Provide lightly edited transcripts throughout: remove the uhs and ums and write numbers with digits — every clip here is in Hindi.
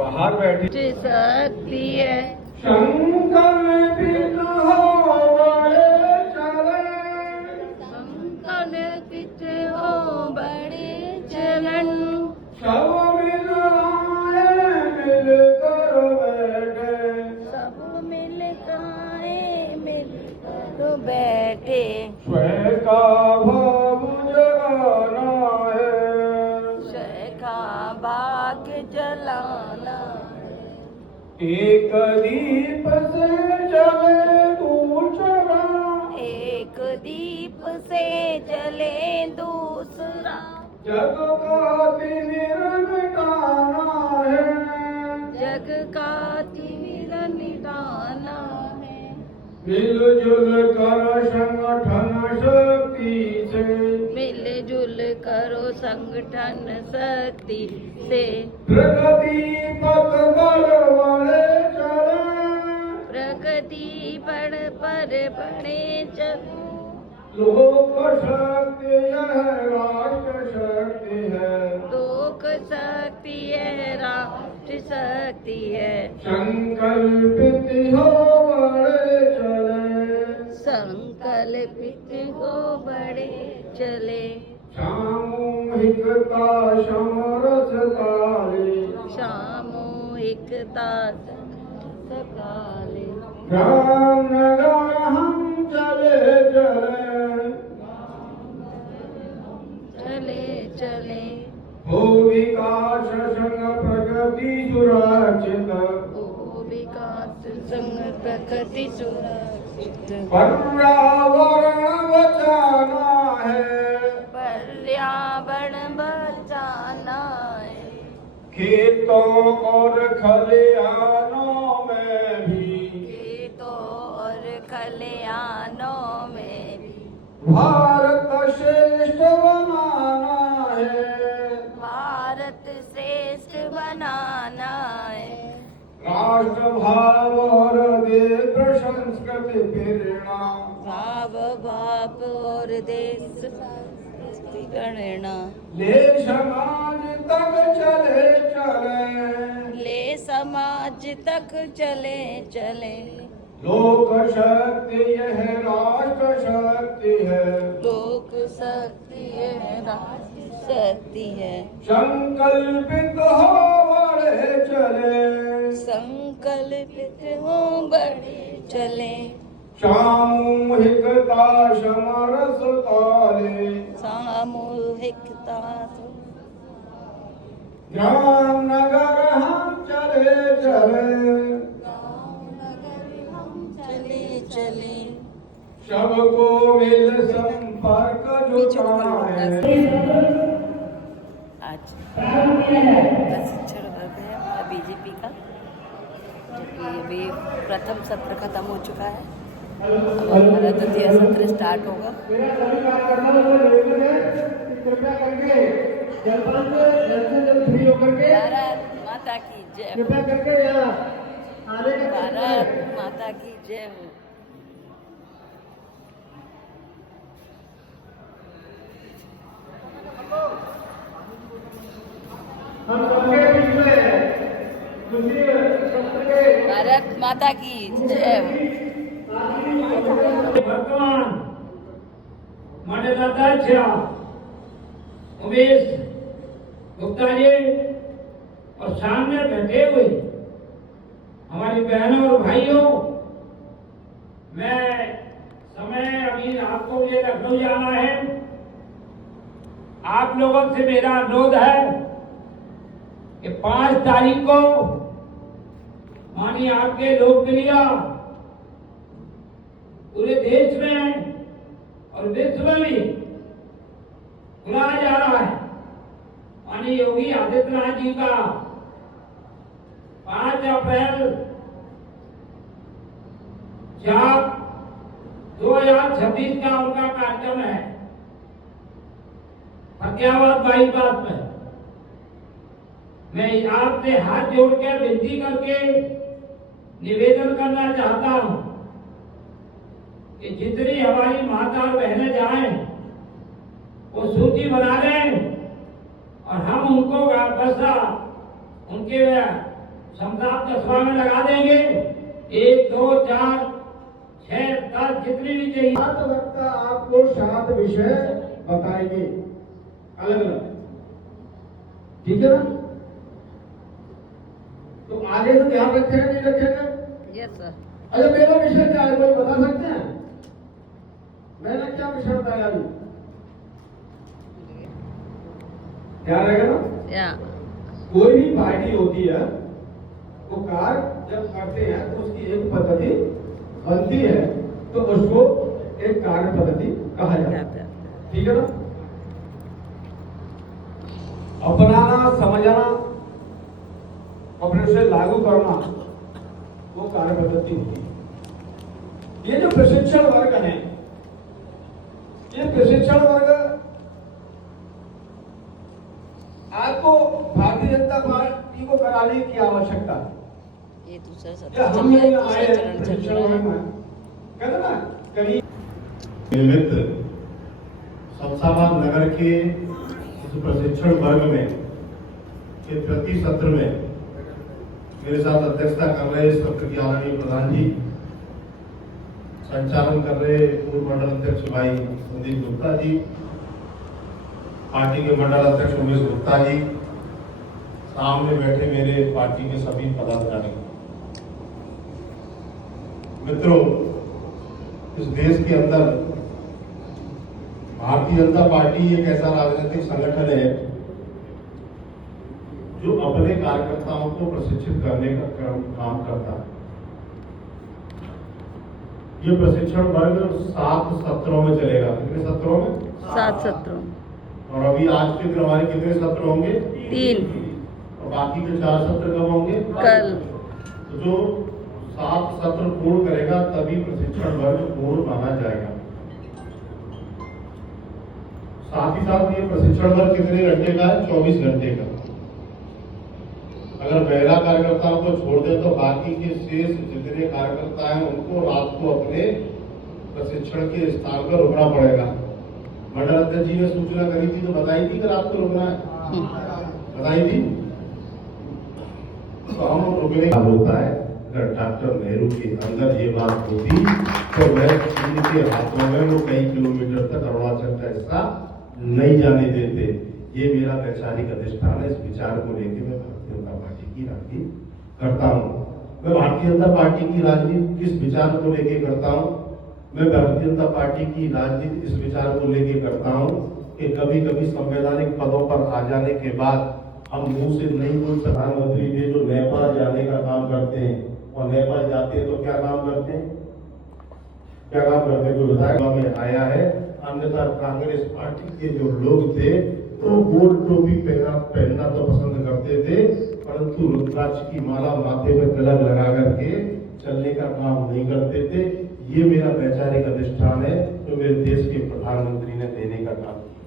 बाहर बैठी शक्ति है शंकर पित हो बड़े चले शंकर पित हो बड़े चलन सब मिल आए मिलकर बैठे सब मिल आए मिलकर बैठे स्वयं का भाव जगाना है स्वयं का भाग जलाना एक दीप से जले दूसरा एक दीप से जले दूसरा जग का तिमिर मिटाना है जग का तिमिर मिटाना है मिलजुल कर संगठन शक्ति से मिलजुल करो संगठन शक्ति से प्रगति पथ पर बड़े चले प्रगति बढ़ पर बढ़े चलो लोक शक्ति है राष्ट्र शक्ति है लोक शक्ति है राष्ट्र शक्ति है संकल्पित हो बड़े चले संकल्पित हो बड़े चले सामूहिकता समरस काले सामूहिकता सकाले राम नगर हम चले चले चले चले हो विकास संग प्रगति सुरक्षित ओ विकास संग प्रकृति सुरक्षित पर्यावरण बचाना है पर्यावरण बचाना है खेतों और खलिहानों में भी खेतों और खलिहानों में भी भारत श्रेष्ठ बनाना है भारत श्रेष्ठ बनाना है राष्ट्र भाव और देश संस्कृति प्रेरणा भाव भाव और देश संस्कृति गणना ले समाज तक चले चले ले समाज तक चले चले लोक शक्ति यह राष्ट्र शक्ति है लोक शक्ति है राष्ट्र शक्ति है संकल्पित हो बड़े चले संकल्पित हो बड़े चले सामूहिकता समरस ताले सामूहिकता रामनगर हम चले चले चले चले सबको मिल संपर्क जुटाना है आज प्रशिक्षण वर्ग है हमारा बीजेपी का जो कि अभी प्रथम सत्र खत्म हो चुका है अब हमारा द्वितीय सत्र स्टार्ट होगा कृपया करके जलपान से जल्द फ्री होकर के भारत माता की जय हो। कृपया करके यहाँ आने का भारत माता की जय हो। हम सबके बीच में दूसरी सत्र के भारत माता की जय हो। वर्तमान मंडलाध्यक्ष उमेश गुप्ता जी और सामने बैठे हुए हमारी बहनों और भाइयों, मैं समय अभी आपको मुझे लखनऊ जाना है। आप लोगों से मेरा अनुरोध है कि 5 तारीख को माननीय आपके लोकप्रिय पूरे देश में और विश्व में भी बुलाया जा रहा है। माननीय योगी आदित्यनाथ जी का 5 अप्रैल 2026 का उनका कार्यक्रम है फतेहाबाद बाईपास में। मैं आपसे हाथ जोड़कर विनती करके निवेदन करना चाहता हूं कि जितनी हमारी माता और बहनें जाएं वो सूची बना लें और हम उनको वापस उनके शमशाद कस्बा में लगा देंगे। 1, 2, 4, 6, 10 जितनी भी चाहिए। 7 वक्ता आपको 7 विषय बताएंगे अलग अलग, ठीक है ना? तो आगे तो ध्यान रखेंगे नहीं रखेंगे? Yes sir. अच्छा, मेरा विषय क्या है, कोई बता सकते हैं? मैंने क्या विषय बताया अभी? क्या रहेगा ना? या कोई भी पार्टी होती है, वो कार्य जब करते हैं तो उसकी एक पद्धति बनती है, तो उसको एक कार्य पद्धति कहा जाता है, ठीक है ना? अपनाना, समझना और फिर उसे लागू करना, वो कार्य पद्धति होती है। ये जो प्रशिक्षण वर्ग है, ये प्रशिक्षण वर्ग आपको भारतीय जनता पार्टी को कराने की आवश्यकता है। ये दूसरा क्या सत्र हम चल लोग रहा है, आए दूसरा चरण चल प्रशिक्षण रहा वर्ग है। में, कहते ना कभी निमित्त शमशाबाद नगर के इस प्रशिक्षण वर्ग में के प्रति सत्र में मेरे साथ अध्यक्षता कर रहे सत्र के आदरणीय प्रधान जी, संचालन कर रहे पूर्व मंडल अध्यक्ष भाई संदीप गुप्ता जी, पार्टी के मंडल अध्यक्ष उमेश गुप्ता जी, सामने बैठे मेरे पार्टी के सभी पदाधिकारी मित्रों, इस देश के अंदर भारतीय जनता पार्टी एक ऐसा राजनीतिक संगठन है जो अपने कार्यकर्ताओं को प्रशिक्षित करने का काम करता है। ये प्रशिक्षण वर्ग 7 सत्रों में चलेगा। कितने सत्रों में? 7 सत्रों। और अभी आज के दिन हमारे कितने सत्र होंगे? 3। और बाकी के 4 सत्र कब होंगे? कल। तो जो 7 सत्र पूर्ण करेगा तभी प्रशिक्षण वर्ग पूर्ण माना जाएगा। साथ ही साथ ये प्रशिक्षण वर्ग कितने घंटे का है? 24 घंटे का। अगर महिला कार्यकर्ताओं को छोड़ दें तो बाकी के शेष जितने कार्यकर्ता हैं उनको रात को अपने प्रशिक्षण के स्थान पर रुकना पड़ेगा। मंडल अध्यक्ष जी ने सूचना करी थी तो बताई थी कि रात को रुकना है, बताई थी। तो हम रुकने का होता है। अगर डॉक्टर नेहरू के अंदर ये बात होती तो वह उनके हाथों में वो कई किलोमीटर तक अरुणाचल का हिस्सा नहीं जाने देते। ये मेरा वैचारिक अधिष्ठान है। इस विचार को लेकर मैं भारतीय जनता पार्टी की राजनीति करता हूँ। मैं भारतीय जनता पार्टी की राजनीति किस विचार को लेकर करता हूँ? मैं भारतीय जनता पार्टी की राजनीति इस विचार को लेकर करता हूँ कि कभी कभी संवैधानिक पदों पर आ जाने के बाद हम मुंह से नहीं बोल। प्रधानमंत्री जी जो नेपाल जाने का काम करते हैं और नेपाल जाते हैं तो क्या काम करते हैं? क्या काम करते हैं? जो विधायक में आया है। अन्यथा कांग्रेस पार्टी के जो लोग थे तो गोल टोपी पहनना तो पसंद करते थे, परंतु रुद्राक्ष की माला माथे पर तिलक लगा करके चलने का काम नहीं करते थे। ये मेरा वैचारिक अधिष्ठान है जो मेरे देश के प्रधानमंत्री ने देने का काम किया।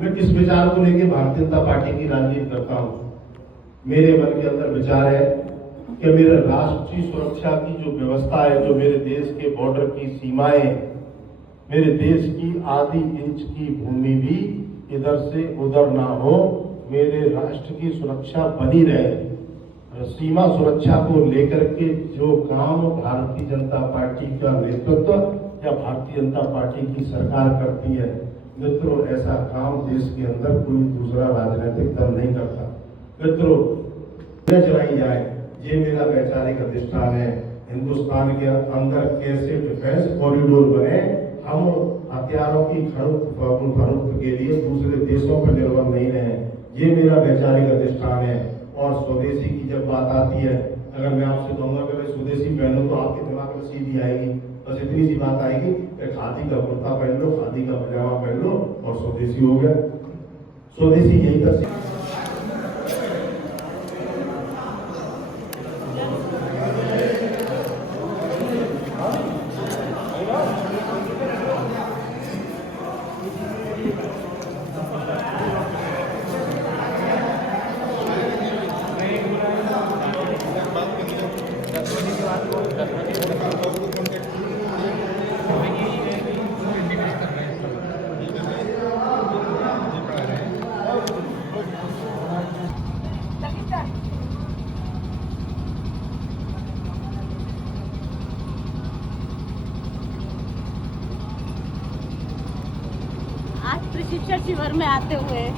मैं किस विचार को लेकर भारतीय जनता पार्टी की राजनीति करता हूँ? मेरे मन के अंदर विचार है कि मेरे राष्ट्रीय सुरक्षा की जो व्यवस्था है, जो मेरे देश के बॉर्डर की सीमाएं, मेरे देश की आधी इंच की भूमि भी इधर से उधर ना हो, मेरे राष्ट्र की सुरक्षा बनी रहे। सीमा सुरक्षा को लेकर के जो काम भारतीय जनता पार्टी का नेतृत्व या भारतीय जनता पार्टी की सरकार करती है, मित्रों, ऐसा काम देश के अंदर कोई दूसरा राजनीतिक दल नहीं करता। मित्रों, चलाई जाए, ये मेरा वैचारिक अधिष्ठान है। हिंदुस्तान के अंदर कैसे डिफेंस कॉरिडोर बने, हम हथियारों की फरोख्त के लिए दूसरे देशों पर निर्भर नहीं रहे, ये मेरा वैचारिक अधिष्ठान है। और स्वदेशी की जब बात आती है, अगर मैं आपसे कहूंगा कि भाई स्वदेशी पहनो तो आपके दिमाग में सीधी आएगी, बस इतनी सी बात आएगी कि खादी का कुर्ता पहन लो, खादी का पजामा पहन लो और स्वदेशी हो गया। स्वदेशी यही तक शिक्षण शिविर में आते हुए